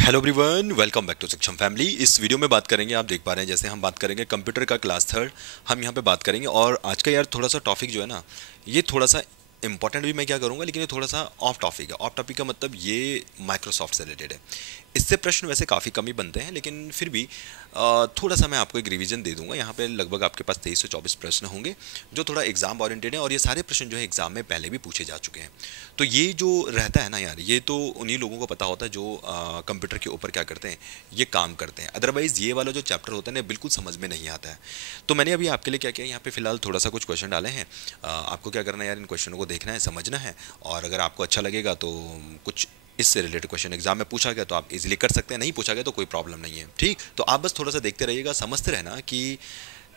Hello everyone, welcome back to Saksham family. इस video में बात करेंगे, आप देख पा रहे हैं जैसे हम बात करेंगे कंप्यूटर का क्लास थर्ड। हम यहाँ पे बात करेंगे और आज का यार थोड़ा सा टॉपिक जो है ना, ये थोड़ा सा इंपॉर्टेंट भी मैं क्या करूँगा, लेकिन ये थोड़ा सा ऑफ टॉपिक है। ऑफ टॉपिक का मतलब ये माइक्रोसॉफ्ट से रिलेटेड है। इससे प्रश्न वैसे काफ़ी कम ही बनते हैं, लेकिन फिर भी थोड़ा सा मैं आपको एक रिवीजन दे दूंगा। यहाँ पे लगभग आपके पास 23 से 24 प्रश्न होंगे जो थोड़ा एग्जाम ओरिएंटेड है, और ये सारे प्रश्न जो है एग्जाम में पहले भी पूछे जा चुके हैं। तो ये जो रहता है ना यार, ये तो उन्हीं लोगों को पता होता है जो कंप्यूटर के ऊपर क्या करते हैं, ये काम करते हैं। अदरवाइज ये वाला जो चैप्टर होता है ना, बिल्कुल समझ में नहीं आता है। तो मैंने अभी आपके लिए क्या किया, यहाँ पे फिलहाल थोड़ा सा कुछ क्वेश्चन डाले हैं। आपको क्या करना है यार, इन क्वेश्चनों को देखना है, समझना है, और अगर आपको अच्छा लगेगा तो कुछ इससे रिलेटेड क्वेश्चन एग्जाम में पूछा गया तो आप इजीली कर सकते हैं, नहीं पूछा गया तो कोई प्रॉब्लम नहीं है। ठीक, तो आप बस थोड़ा सा देखते रहिएगा, समझते रहना कि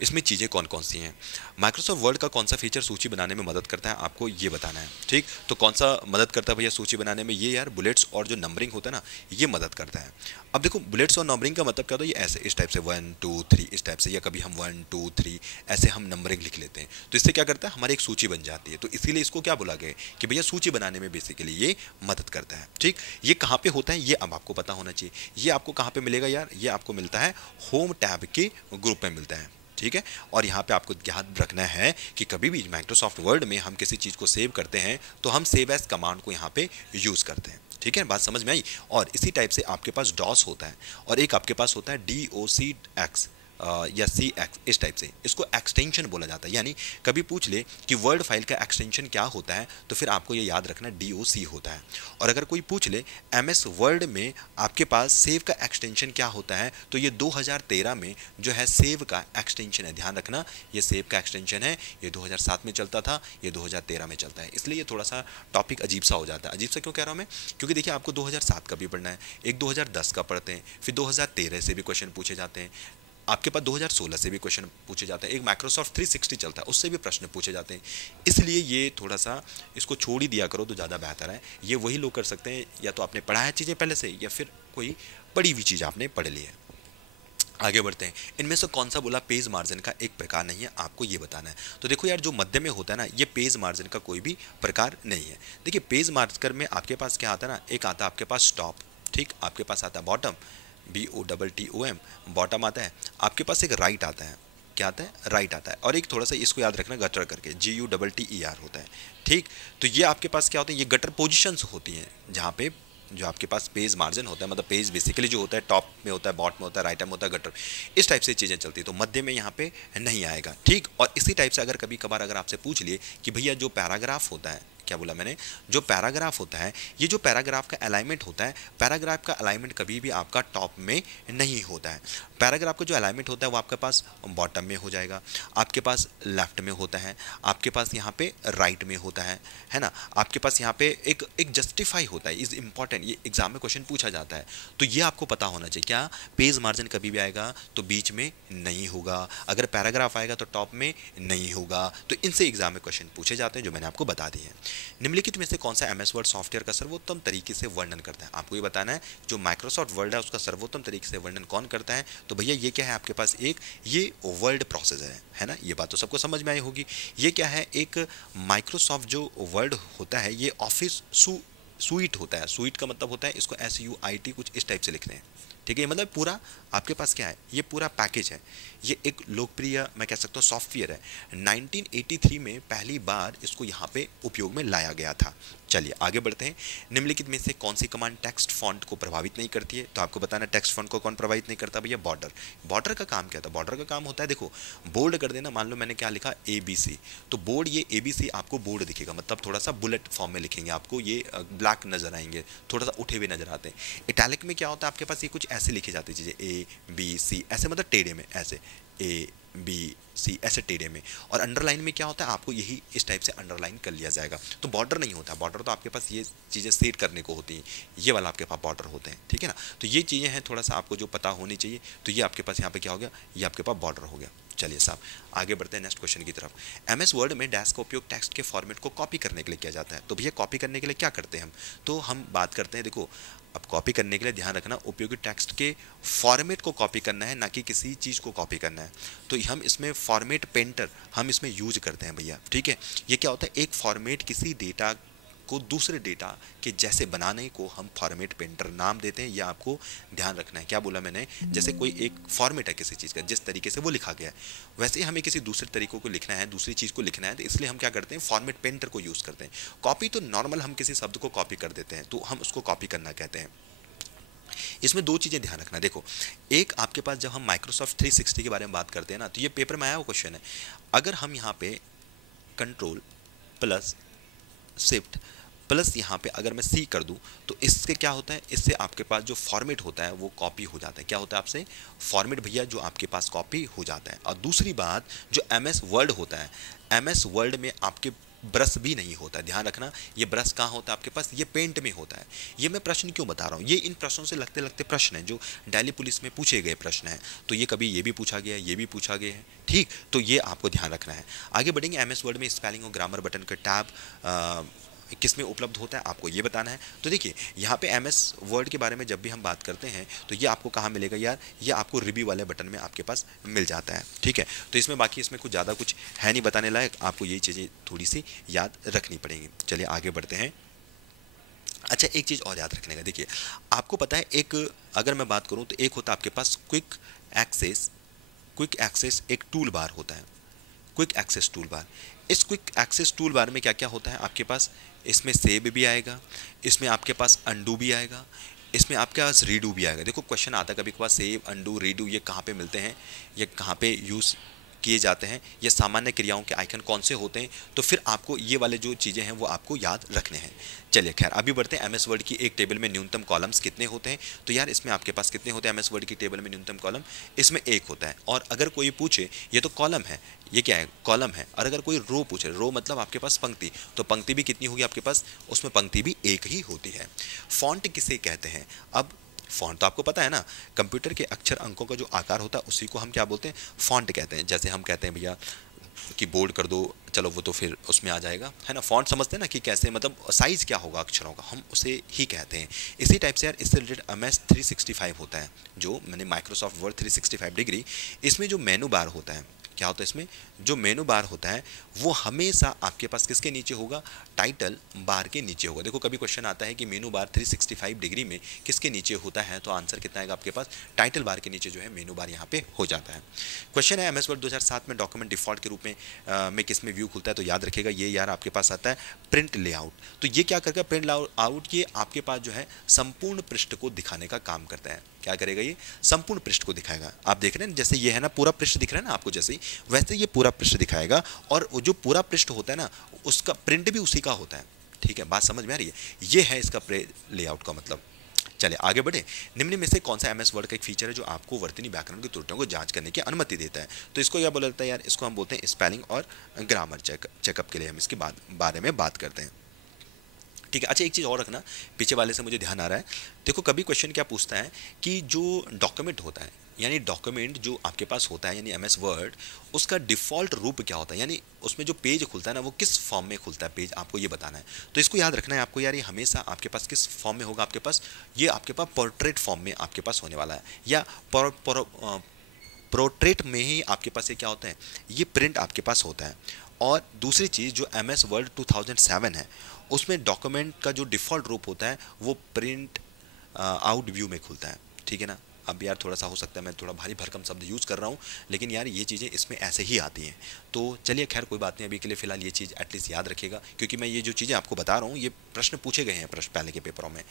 इसमें चीज़ें कौन कौन सी हैं। माइक्रोसॉफ्ट वर्ड का कौन सा फीचर सूची बनाने में मदद करता है, आपको ये बताना है। ठीक, तो कौन सा मदद करता है भैया सूची बनाने में, ये यार बुलेट्स और जो नंबरिंग होता है ना, ये मदद करता है। अब देखो, बुलेट्स और नंबरिंग का मतलब क्या होता है, ये ऐसे इस टाइप से 1 2 3 इस टाइप से, या कभी हम 1 2 3 ऐसे हम नंबरिंग लिख लेते हैं। तो इससे क्या करता है, हमारी एक सूची बन जाती है। तो इसीलिए इसको क्या बोला गया कि भैया सूची बनाने में बेसिकली ये मदद करता है। ठीक, ये कहाँ पे होता है ये अब आपको पता होना चाहिए। ये आपको कहाँ पे मिलेगा यार, ये आपको मिलता है होम टैब के ग्रुप में मिलता है। ठीक है, और यहाँ पे आपको याद रखना है कि कभी भी माइक्रोसॉफ्ट वर्ड में हम किसी चीज़ को सेव करते हैं तो हम सेव एज कमांड को यहाँ पे यूज़ करते हैं। ठीक है, बात समझ में आई। और इसी टाइप से आपके पास डॉस होता है, और एक आपके पास होता है DOCX या CX, इस टाइप से इसको एक्सटेंशन बोला जाता है। यानी कभी पूछ ले कि वर्ड फाइल का एक्सटेंशन क्या होता है, तो फिर आपको ये याद रखना DOC होता है। और अगर कोई पूछ ले MS वर्ड में आपके पास सेव का एक्सटेंशन क्या होता है, तो ये 2013 में जो है सेव का एक्सटेंशन है। ध्यान रखना, ये सेव का एक्सटेंशन है, ये 2007 में चलता था, ये 2013 में चलता है। इसलिए ये थोड़ा सा टॉपिक अजीब सा हो जाता है। अजीब सा क्यों कह रहा हूँ मैं, क्योंकि देखिए आपको 2007 का भी पढ़ना है, एक 2010 का पढ़ते हैं, फिर 2013 से भी क्वेश्चन पूछे जाते हैं, आपके पास 2016 से भी क्वेश्चन पूछे जाते हैं, एक माइक्रोसॉफ्ट 360 चलता है उससे भी प्रश्न पूछे जाते हैं। इसलिए ये थोड़ा सा इसको छोड़ ही दिया करो तो ज़्यादा बेहतर है। ये वही लोग कर सकते हैं, या तो आपने पढ़ा है चीज़ें पहले से, या फिर कोई पढ़ी हुई चीज़ आपने पढ़ ली है। आगे बढ़ते हैं, इनमें से कौन सा बोला पेज मार्जिन का एक प्रकार नहीं है, आपको ये बताना है। तो देखो यार, जो मध्य में होता है ना, ये पेज मार्जिन का कोई भी प्रकार नहीं है। देखिए पेज मार्कर में आपके पास क्या आता है ना, एक आता है आपके पास टॉप, ठीक, आपके पास आता है बॉटम, BOTTOM, बॉटम आता है, आपके पास एक राइट आता है, क्या आता है, राइट आता है, और एक थोड़ा सा इसको याद रखना गटर करके GUTTER होता है। ठीक, तो ये आपके पास क्या होता है, ये गटर पोजिशंस होती हैं, जहाँ पे जो आपके पास पेज मार्जिन होता है, मतलब पेज बेसिकली जो होता है टॉप में होता है, बॉटम में होता है, राइट में होता है, गटर, इस टाइप से चीज़ें चलती है। तो मध्य में यहाँ पे नहीं आएगा। ठीक, और इसी टाइप से अगर कभी कभार अगर आपसे पूछ लिए कि भैया जो पैराग्राफ होता है, क्या बोला मैंने, जो पैराग्राफ होता है, ये जो पैराग्राफ का अलाइनमेंट होता है, पैराग्राफ का अलाइनमेंट कभी भी आपका टॉप में नहीं होता है। पैराग्राफ का जो अलाइनमेंट होता है वो आपके पास बॉटम में हो जाएगा, आपके पास लेफ्ट में होता है, आपके पास यहाँ पे राइट में होता है ना, आपके पास यहाँ पे एक एक जस्टिफाई होता है, इज इंपॉर्टेंट, ये एग्जाम में क्वेश्चन पूछा जाता है। तो ये आपको पता होना चाहिए, क्या पेज मार्जिन कभी भी आएगा तो बीच में नहीं होगा, अगर पैराग्राफ आएगा तो टॉप में नहीं होगा। तो इनसे एग्जाम में क्वेश्चन पूछे जाते हैं जो मैंने आपको बता दिए हैं। निम्नलिखित में से कौन सा MS वर्ड सॉफ्टवेयर का सर्वोत्तम तरीके से वर्णन करता है, आपको ये बताना है। जो माइक्रोसॉफ्ट वर्ड है उसका सर्वोत्तम तरीके से वर्णन कौन करता है, तो भैया ये क्या है आपके पास, एक ये वर्ड प्रोसेसर है ना, ये बात तो सबको समझ में आई होगी। ये क्या है, एक माइक्रोसॉफ्ट जो वर्ड होता है, ये ऑफिस सुइट होता है। सुइट का मतलब होता है, इसको SUIT कुछ इस टाइप से लिखते हैं। ठीक है, मतलब पूरा आपके पास क्या है, ये पूरा पैकेज है। ये एक लोकप्रिय मैं कह सकता हूँ सॉफ्टवेयर है। 1983 में पहली बार इसको यहाँ पे उपयोग में लाया गया था। चलिए आगे बढ़ते हैं। निम्नलिखित में से कौन सी कमांड टेक्स्ट फॉन्ट को प्रभावित नहीं करती है, तो आपको बताना टेक्स्ट फॉन्ट को कौन प्रभावित नहीं करता, भैया बॉर्डर। बॉर्डर का काम क्या था, बॉर्डर का काम होता है, देखो बोल्ड कर देना। मान लो मैंने क्या लिखा ABC, तो बोर्ड, ये ABC आपको बोर्ड दिखेगा, मतलब थोड़ा सा बुलेट फॉर्म में लिखेंगे, आपको ये ब्लैक नजर आएंगे, थोड़ा सा उठे हुए नजर आते हैं। इटैलिक में क्या होता है आपके पास, ये कुछ ऐसे लिखी जाती चीज़ें ABC ऐसे, मतलब टेढ़े में ऐसे ABC ऐसे टेढ़े में। और अंडरलाइन में क्या होता है, आपको यही इस टाइप से अंडरलाइन कर लिया जाएगा। तो बॉर्डर नहीं होता, बॉर्डर तो आपके पास ये चीज़ें सेट करने को होती हैं, ये वाला आपके पास बॉर्डर होते हैं। ठीक है ना, तो ये चीज़ें हैं थोड़ा सा आपको जो पता होनी चाहिए। तो ये आपके पास यहाँ पे क्या हो गया, ये आपके पास बॉर्डर हो गया। चलिए साहब आगे बढ़ते हैं नेक्स्ट क्वेश्चन की तरफ। MS वर्ड में डैश का उपयोग टेक्स्ट के फॉर्मेट को कॉपी करने के लिए किया जाता है। तो भैया कॉपी करने के लिए क्या करते हैं हम, तो हम बात करते हैं, देखो अब कॉपी करने के लिए ध्यान रखना, उपयोगी टेक्स्ट के फॉर्मेट को कॉपी करना है, ना कि किसी चीज़ को कॉपी करना है। तो हम इसमें फॉर्मेट पेंटर हम इसमें यूज करते हैं भैया। ठीक है, ये क्या होता है, एक फॉर्मेट किसी डेटा को दूसरे डेटा के जैसे बनाने को हम फॉर्मेट पेंटर नाम देते हैं। यह आपको ध्यान रखना है। क्या बोला मैंने? जैसे कोई एक फॉर्मेट है किसी चीज़ का, जिस तरीके से वो लिखा गया है, वैसे ही हमें किसी दूसरे तरीकों को लिखना है, दूसरी चीज़ को लिखना है, तो इसलिए हम क्या करते हैं, फॉर्मेट पेंटर को यूज़ करते हैं। कॉपी तो नॉर्मल हम किसी शब्द को कॉपी कर देते हैं, तो हम उसको कॉपी करना कहते हैं। इसमें दो चीज़ें ध्यान रखना। देखो, एक आपके पास जब हम माइक्रोसॉफ्ट 360 के बारे में बात करते हैं ना, तो ये पेपर में आया हुआ क्वेश्चन है। अगर हम यहाँ पे कंट्रोल प्लस शिफ्ट प्लस यहाँ पे अगर मैं सी कर दूँ, तो इससे क्या होता है, इससे आपके पास जो फॉर्मेट होता है वो कॉपी हो जाता है। क्या होता है आपसे? फॉर्मेट भैया जो आपके पास कॉपी हो जाता है। और दूसरी बात, जो एमएस वर्ड होता है, एमएस वर्ड में आपके ब्रश भी नहीं होता है। ध्यान रखना, ये ब्रश कहाँ होता है आपके पास? ये पेंट में होता है। ये मैं प्रश्न क्यों बता रहा हूँ, ये इन प्रश्नों से लगते लगते प्रश्न हैं जो दिल्ली पुलिस में पूछे गए प्रश्न हैं। तो ये कभी ये भी पूछा गया है, ये भी पूछा गया है, ठीक। तो ये आपको ध्यान रखना है। आगे बढ़ेंगे। एमएस वर्ड में स्पेलिंग और ग्रामर बटन का टैब किस में उपलब्ध होता है, आपको ये बताना है। तो देखिए, यहाँ पे एमएस वर्ड के बारे में जब भी हम बात करते हैं, तो ये आपको कहाँ मिलेगा यार? ये आपको रिव्यू वाले बटन में आपके पास मिल जाता है, ठीक है। तो इसमें बाकी इसमें कुछ ज़्यादा कुछ है नहीं बताने लायक, आपको यही चीज़ें थोड़ी सी याद रखनी पड़ेंगी। चलिए आगे बढ़ते हैं। अच्छा, एक चीज़ और याद रखने का, देखिए आपको पता है, एक अगर मैं बात करूँ तो एक होता है आपके पास क्विक एक्सेस एक टूल बार होता है, क्विक एक्सेस टूल बार। इस क्विक एक्सेस टूल बार में क्या क्या होता है आपके पास? इसमें सेव भी आएगा, इसमें आपके पास अंडू भी आएगा, इसमें आपके पास रीडू भी आएगा। देखो क्वेश्चन आता है कभी कभार, सेव, अंडू, रीडू ये कहाँ पे मिलते हैं, ये कहाँ पे यूज़ किए जाते हैं, ये सामान्य क्रियाओं के आइकन कौन से होते हैं, तो फिर आपको ये वाले जो चीज़ें हैं वो आपको याद रखने हैं। चलिए खैर, अभी बढ़ते हैं। एमएस वर्ड की एक टेबल में न्यूनतम कॉलम्स कितने होते हैं? तो यार इसमें आपके पास कितने होते हैं एमएस वर्ड की टेबल में न्यूनतम कॉलम? इसमें एक होता है। और अगर कोई पूछे ये तो कॉलम है, ये क्या है? कॉलम है। और अगर कोई रो पूछे, रो मतलब आपके पास पंक्ति, तो पंक्ति भी कितनी होगी आपके पास? उसमें पंक्ति भी एक ही होती है। फॉन्ट किसे कहते हैं? अब फॉन्ट तो आपको पता है ना, कंप्यूटर के अक्षर अंकों का जो आकार होता है उसी को हम क्या बोलते हैं? फॉन्ट कहते हैं। जैसे हम कहते हैं भैया कि बोल्ड कर दो, चलो वो तो फिर उसमें आ जाएगा, है ना। फॉन्ट समझते हैं ना कि कैसे, मतलब साइज क्या होगा अक्षरों का, हम उसे ही कहते हैं। इसी टाइप से यार इससे रिलेटेड एमएस 365 होता है, जो मैंने माइक्रोसॉफ्ट वर्ड 365 डिग्री, इसमें जो मेनू बार होता है, क्या होता है इसमें? जो मेनू बार होता है वो हमेशा आपके पास किसके नीचे होगा? टाइटल बार के नीचे होगा। देखो कभी क्वेश्चन आता है कि मेनू बार 365 डिग्री में किसके नीचे होता है, तो आंसर कितना आएगा आपके पास? टाइटल बार के नीचे जो है मेनू बार यहाँ पे हो जाता है। क्वेश्चन है, एमएस वर्ड 2007 में डॉक्यूमेंट डिफॉल्ट के रूप में किस में व्यू खुलता है? तो याद रखिएगा, ये यार आपके पास आता है प्रिंट लेआउट। तो ये क्या करेगा? प्रिंट लेआउट ये आपके पास जो है संपूर्ण पृष्ठ को दिखाने का काम करता है। क्या करेगा? ये संपूर्ण पृष्ठ को दिखाएगा। आप देख रहे हैं जैसे ये है ना, पूरा पृष्ठ दिख रहा है ना आपको, जैसे ही वैसे ये पूरा पृष्ठ दिखाएगा। और जो पूरा पृष्ठ होता है ना, उसका प्रिंट भी उसी का होता है, ठीक है। बात समझ में आ रही है? ये है इसका लेआउट का मतलब। चलिए आगे बढ़े। निम्न में से कौन सा एमएस वर्ड का एक फीचर है जो आपको वर्तनी व्याकरण की त्रुटियों को जांच करने की अनुमति देता है? तो इसको क्या बोला जाता है यार? इसको हम बोलते हैं स्पेलिंग और ग्रामर चेकअप के लिए हम इसके बारे में बात करते हैं, ठीक है। अच्छा, एक चीज़ और रखना, पीछे वाले से मुझे ध्यान आ रहा है। देखो कभी क्वेश्चन क्या पूछता है कि जो डॉक्यूमेंट होता है, यानी डॉक्यूमेंट जो आपके पास होता है, यानी एमएस वर्ड, उसका डिफ़ॉल्ट रूप क्या होता है, यानी उसमें जो पेज खुलता है ना, वो किस फॉर्म में खुलता है पेज, आपको ये बताना है। तो इसको याद रखना है आपको यार, ये हमेशा आपके पास किस फॉर्म में होगा आपके पास? ये आपके पास पोर्ट्रेट फॉर्म में आपके पास होने वाला है, या पोर्ट्रेट में ही आपके पास ये क्या होता है? ये प्रिंट आपके पास होता है। और दूसरी चीज़, जो एमएस वर्ड 2007 है, उसमें डॉक्यूमेंट का जो डिफ़ॉल्ट रूप होता है वो प्रिंट आउट व्यू में खुलता है, ठीक है ना। अब यार थोड़ा सा हो सकता है मैं थोड़ा भारी भरकम शब्द यूज़ कर रहा हूँ, लेकिन यार ये चीज़ें इसमें ऐसे ही आती हैं। तो चलिए खैर कोई बात नहीं, अभी के लिए फ़िलहाल ये चीज़ एटलीस्ट याद रखिएगा, क्योंकि मैं ये जो चीज़ें आपको बता रहा हूँ ये प्रश्न पूछे गए हैं प्रश्न पहले के पेपरों में।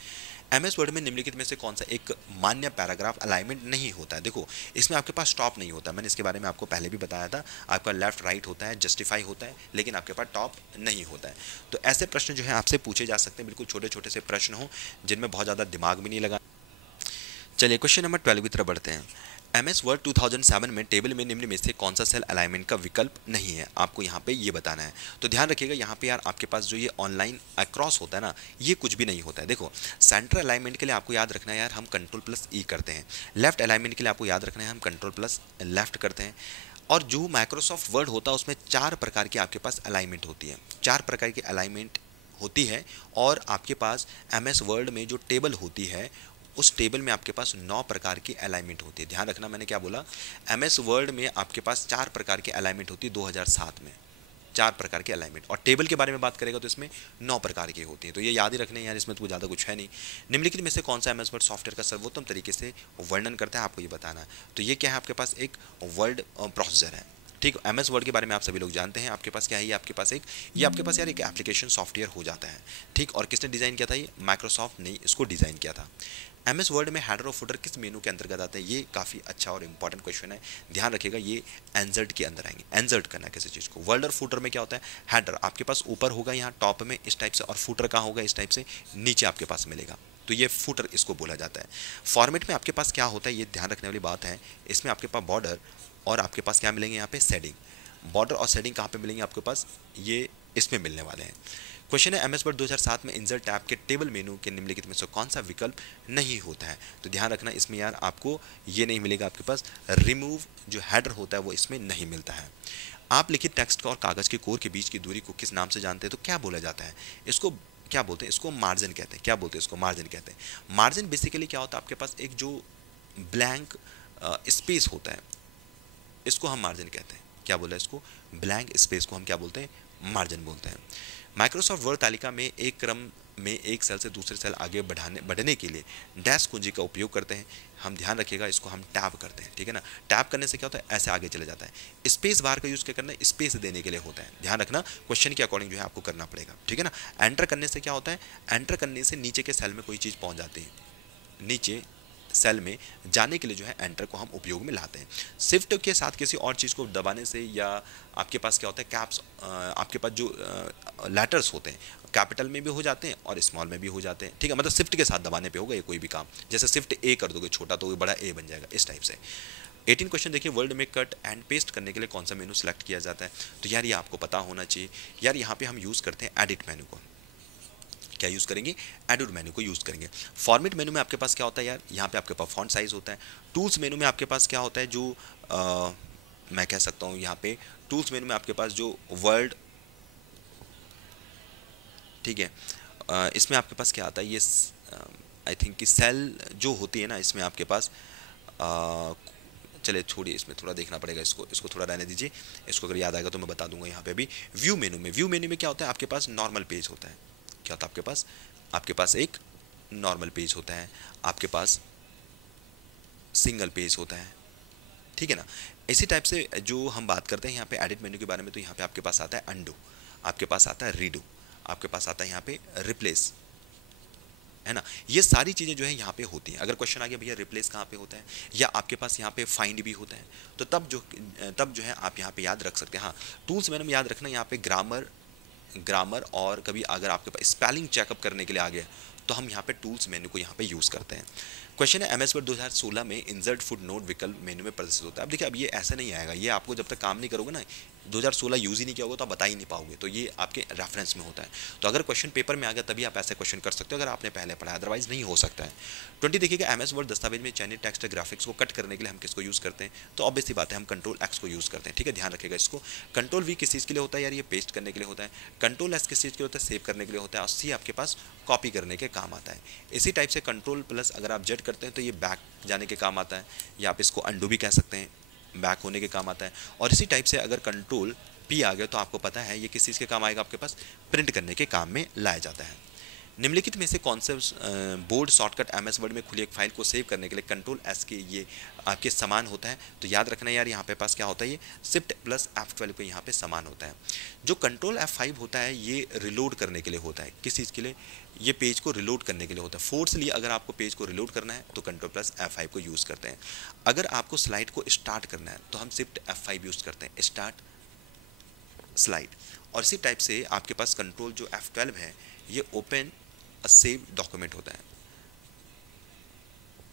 एमएस वर्ड में निम्नलिखित में से कौन सा एक मान्य पैराग्राफ अलाइनमेंट नहीं होता है? देखो इसमें आपके पास टॉप नहीं होता, मैंने इसके बारे में आपको पहले भी बताया था। आपका लेफ्ट राइट होता है, जस्टिफाई होता है, लेकिन आपके पास टॉप नहीं होता है। तो ऐसे प्रश्न जो है आपसे पूछे जा सकते हैं, बिल्कुल छोटे छोटे से प्रश्न हो जिनमें बहुत ज़्यादा दिमाग भी नहीं लगा। चलिए क्वेश्चन नंबर 12 की तरफ बढ़ते हैं। एमएस वर्ड 2007 में टेबल में निम्न में से कौन सा सेल अलाइनमेंट का विकल्प नहीं है? आपको यहाँ पे ये बताना है। तो ध्यान रखिएगा, यहाँ पे यार आपके पास जो ये ऑनलाइन अक्रॉस होता है ना, ये कुछ भी नहीं होता है। देखो सेंटर अलाइनमेंट के लिए आपको याद रखना है यार, हम कंट्रोल+E करते हैं। लेफ्ट अलाइनमेंट के लिए आपको याद रखना है, हम कंट्रोल+लेफ्ट करते हैं। और जो माइक्रोसॉफ्ट वर्ड होता है उसमें 4 प्रकार की आपके पास अलाइनमेंट होती है, 4 प्रकार की अलाइनमेंट होती है। और आपके पास एमएस वर्ड में जो टेबल होती है, उस टेबल में आपके पास 9 प्रकार की अलाइनमेंट होती है। ध्यान रखना मैंने क्या बोला, एमएस वर्ड में आपके पास 4 प्रकार की अलाइनमेंट होती है 2007 में, 4 प्रकार के अलाइनमेंट। और टेबल के बारे में बात करेगा तो इसमें 9 प्रकार की होती हैं। तो ये याद ही रखने हैं यार, इसमें तो ज़्यादा कुछ है नहीं। निम्नलिखित में से कौन सा एमएस वर्ड सॉफ्टवेयर का सर्वोत्तम तरीके से वर्णन करता है, आपको ये बताना है। तो ये क्या है, आपके पास एक वर्ड प्रोसेसर है, ठीक। एमएस वर्ड के बारे में आप सभी लोग जानते हैं। आपके पास क्या है, ये आपके पास यार एक एप्लीकेशन सॉफ्टवेयर हो जाता है, ठीक। और किसने डिज़ाइन किया था, ये माइक्रोसॉफ्ट ने इसको डिज़ाइन किया था। एमएस वर्ड में हेडर और फुटर किस मेनू के अंतर्गत आता है, ये काफ़ी अच्छा और इंपॉर्टेंट क्वेश्चन है, ध्यान रखिएगा। ये एंजर्ट के अंदर आएंगे। एंजर्ट करना है किसी चीज़ को। वर्ड और फुटर में क्या होता है, हेडर आपके पास ऊपर होगा यहाँ टॉप में इस टाइप से, और फुटर कहाँ होगा, इस टाइप से नीचे आपके पास मिलेगा, तो ये फुटर इसको बोला जाता है। फॉर्मेट में आपके पास क्या होता है, ये ध्यान रखने वाली बात है। इसमें आपके पास बॉर्डर और आपके पास क्या मिलेंगे, यहाँ पे शेडिंग। बॉर्डर और शेडिंग कहाँ पे मिलेंगे आपके पास, ये इसमें मिलने वाले हैं। क्वेश्चन है, एमएस वर्ड 2007 में इंसर्ट टैब के टेबल मेनू के निम्नलिखित में से कौन सा विकल्प नहीं होता है। तो ध्यान रखना, इसमें यार आपको ये नहीं मिलेगा, आपके पास रिमूव जो हेडर होता है वो इसमें नहीं मिलता है। आप लिखित टेक्स्ट और कागज के कोर के बीच की दूरी को किस नाम से जानते हैं, तो क्या बोला जाता है, इसको क्या बोलते हैं, इसको मार्जिन कहते हैं। क्या बोलते हैं, इसको मार्जिन कहते हैं। मार्जिन बेसिकली क्या होता है, आपके पास एक जो ब्लैंक स्पेस होता है, इसको हम मार्जिन कहते हैं। क्या बोला, इसको ब्लैंक स्पेस को हम क्या बोलते हैं, मार्जिन बोलते हैं। माइक्रोसॉफ्ट वर्ड तालिका में एक क्रम में एक सेल से दूसरे सेल आगे बढ़ने के लिए डैश कुंजी का उपयोग करते हैं। हम ध्यान रखिएगा, इसको हम टैब करते हैं, ठीक है ना। टैब करने से क्या होता है, ऐसे आगे चले जाता है। स्पेस बार का यूज़ क्या करना है, स्पेस देने के लिए होता है। ध्यान रखना, क्वेश्चन के अकॉर्डिंग जो है आपको करना पड़ेगा, ठीक है ना। एंटर करने से क्या होता है, एंटर करने से नीचे के सेल में कोई चीज़ पहुँच जाती है, नीचे सेल में जाने के लिए जो है एंटर को हम उपयोग में लाते हैं। शिफ्ट के साथ किसी और चीज़ को दबाने से, या आपके पास क्या होता है, कैप्स आपके पास जो लेटर्स होते हैं कैपिटल में भी हो जाते हैं और स्मॉल में भी हो जाते हैं, ठीक है। मतलब शिफ्ट के साथ दबाने पे होगा ये कोई भी काम। जैसे शिफ्ट ए कर दोगे छोटा तो बड़ा ए बन जाएगा, इस टाइप से। 18 क्वेश्चन देखिए, वर्ल्ड में कट एंड पेस्ट करने के लिए कौन सा मेनू सेलेक्ट किया जाता है। तो यार ये आपको पता होना चाहिए यार, यहाँ पे हम यूज़ करते हैं एडिट मेनू को। क्या यूज़ करेंगे, एडिट मेनू को यूज़ करेंगे। फॉर्मेट मेनू में आपके पास क्या होता है यार, यहाँ पे आपके पास फॉन्ट साइज होता है। टूल्स मेनू में आपके पास क्या होता है, जो मैं कह सकता हूँ यहाँ पे टूल्स मेनू में आपके पास जो वर्ड, ठीक है, इसमें आपके पास क्या आता है, ये आई थिंक कि सेल जो होती है ना, इसमें आपके पास चले छोड़िए, इसमें थोड़ा देखना पड़ेगा, इसको थोड़ा रहने दीजिए। इसको अगर याद आएगा तो मैं बता दूंगा। यहाँ पे अभी व्यू मेनू में क्या होता है, आपके पास नॉर्मल पेज होता है। क्या होता है आपके पास एक नॉर्मल पेज होता है, आपके पास सिंगल पेज होता है, ठीक है ना। इसी टाइप से जो हम बात करते हैं यहाँ पे एडिट मेन्यू के बारे में, तो यहाँ पे आपके पास आता है अंडू, आपके पास आता है रीडू, आपके पास आता है यहाँ पे रिप्लेस, है ना। ये सारी चीज़ें जो है यहाँ पे होती हैं। अगर क्वेश्चन आ गया भैया रिप्लेस कहाँ पे होता है, या आपके पास यहाँ पे फाइंड भी होता है, तो तब जो है आप यहाँ पे याद रख सकते हैं। हाँ, टूल्स मेनू में याद रखना, यहाँ पे ग्रामर और कभी अगर आपके पास स्पेलिंग चेकअप करने के लिए आ गया तो हम यहाँ पे टूल्स मेनू को यहाँ पे यूज़ करते हैं। क्वेश्चन है, एमएस वर्ड 2016 में इंसर्ट फुटनोट विकल्प मेनू में प्रदर्शित होता है। अब देखिए, अब ये ऐसा नहीं आएगा, ये आपको जब तक काम नहीं करोगे ना, 2016 यूज़ ही नहीं किया होगा तो आप बता ही नहीं पाओगे, तो ये आपके रेफरेंस में होता है। तो अगर क्वेश्चन पेपर में आ गया तभी आप ऐसे क्वेश्चन कर सकते हो अगर आपने पहले पढ़ा, अदरवाइज नहीं हो सकता है। 20 देखिएगा, एमएस वर्ड दस्तावेज में चयनित टेक्स्ट ग्राफिक्स को कट करने के लिए हम किसको यूज़ करते हैं, तो ऑब्वियस सी बात है हम कंट्रोल एक्स को यूज़ करते हैं, ठीक है, ध्यान रखिएगा इसको। कंट्रोल वी किस चीज़ के लिए होता है यार, ये पेस्ट करने के लिए होता है। कंट्रोल एस किस चीज़ के लिए होता है, सेव करने के लिए होता है। और सी आपके पास कॉपी करने के काम आता है। इसी टाइप से कंट्रोल प्लस अगर आप जेड करते हैं तो ये बैक जाने के काम आता है, या आप इसको अंडू भी कह सकते हैं, बैक होने के काम आता है। और इसी टाइप से अगर कंट्रोल पी आ गया तो आपको पता है ये किस चीज़ के काम आएगा, आपके पास प्रिंट करने के काम में लाया जाता है। निम्नलिखित में से कौन से बोर्ड शॉर्टकट एमएस वर्ड में खुली एक फाइल को सेव करने के लिए कंट्रोल एस के ये आपके समान होता है। तो याद रखना यार, यहाँ पे पास क्या होता है, ये शिफ्ट प्लस F12 के यहाँ पे समान होता है। जो कंट्रोल F5 होता है ये रिलोड करने के लिए होता है। किस चीज़ के लिए, ये पेज को रिलोड करने के लिए होता है। फोर्सली अगर आपको पेज को रिलोड करना है तो कंट्रोल प्लस F5 को यूज़ करते हैं। अगर आपको स्लाइड को स्टार्ट करना है तो हम शिफ्ट F5 यूज़ करते हैं, स्टार्ट स्लाइड। और इसी टाइप से आपके पास कंट्रोल जो F12 है ये ओपन सेव डॉक्यूमेंट होता है,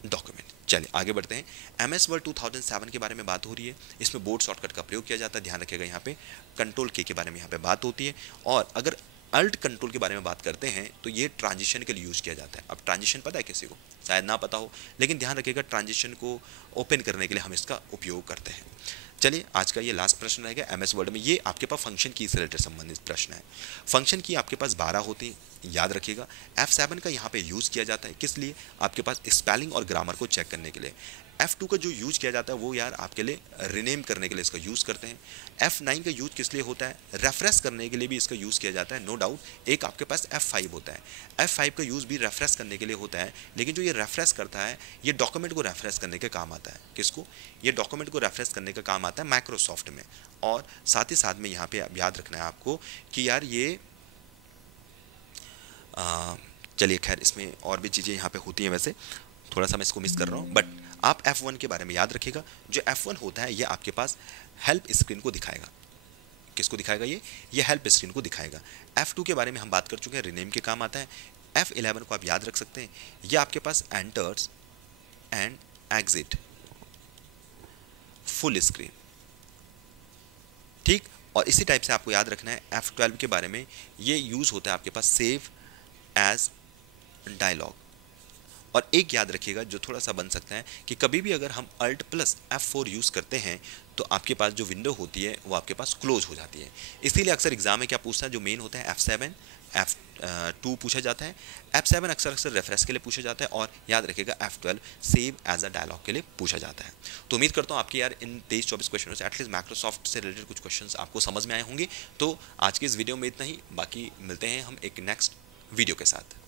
डॉक्यूमेंट। चलिए आगे बढ़ते हैं। एमएस वर्ड 2007 के बारे में बात हो रही है, इसमें बोर्ड शॉर्टकट का प्रयोग किया जाता है। ध्यान रखिएगा, यहाँ पे कंट्रोल के बारे में यहाँ पे बात होती है। और अगर अल्ट कंट्रोल के बारे में बात करते हैं तो ये ट्रांजिशन के लिए यूज़ किया जाता है। अब ट्रांजिशन पता है किसी को, शायद ना पता हो, लेकिन ध्यान रखिएगा ट्रांजिशन को ओपन करने के लिए हम इसका उपयोग करते हैं। चलिए आज का ये लास्ट प्रश्न रहेगा एमएस वर्ड में। ये आपके पास फंक्शन की से रिलेटेड संबंधित प्रश्न है। फंक्शन की आपके पास 12 होती हैं, याद रखिएगा। F7 का यहाँ पे यूज़ किया जाता है, किस लिए, आपके पास स्पेलिंग और ग्रामर को चेक करने के लिए। F2 का जो यूज किया जाता है वो यार आपके लिए रिनेम करने के लिए इसका यूज़ करते हैं। F9 का यूज किस लिए होता है, रेफ्रेश करने के लिए भी इसका यूज़ किया जाता है, नो डाउट। एक आपके पास F5 होता है, F5 का यूज़ भी रेफ्रेश करने के लिए होता है, लेकिन जो ये रेफ्रेश करता है ये डॉक्यूमेंट को रेफ्रेश करने के काम आता है। किसको, ये डॉक्यूमेंट को रेफ्रेश करने का काम आता है माइक्रोसॉफ्ट में। और साथ ही साथ में यहाँ पे याद रखना है आपको कि यार ये चलिए खैर इसमें और भी चीज़ें यहाँ पे होती हैं, वैसे थोड़ा सा मैं इसको मिस कर रहा हूँ, बट आप F1 के बारे में याद रखिएगा। जो F1 होता है ये आपके पास हेल्प स्क्रीन को दिखाएगा। किसको दिखाएगा, ये हेल्प स्क्रीन को दिखाएगा। F2 के बारे में हम बात कर चुके हैं, रिनेम के काम आता है। F11 को आप याद रख सकते हैं, ये आपके पास enters and exit full screen, ठीक। और इसी टाइप से आपको याद रखना है F12 के बारे में, ये यूज़ होता है आपके पास सेव एज डायलॉग। और एक याद रखिएगा जो थोड़ा सा बन सकता है कि कभी भी अगर हम Alt प्लस F4 यूज़ करते हैं तो आपके पास जो विंडो होती है वो आपके पास क्लोज हो जाती है। इसीलिए अक्सर एग्जाम में क्या पूछता है, जो मेन होता है F7 F2 पूछा जाता है, F7 अक्सर रेफरेंस के लिए पूछा जाता है, और याद रखिएगा F12 save as a dialogue के लिए पूछा जाता है। तो उम्मीद करता हूँ आपके यार इन 23-24 क्वेश्चनों से एटलीस्ट माइक्रोसॉफ्ट से रिलेटेड कुछ क्वेश्चंस आपको समझ में आए होंगे। तो आज के इस वीडियो में इतना ही, बाकी मिलते हैं हम एक नेक्स्ट वीडियो के साथ।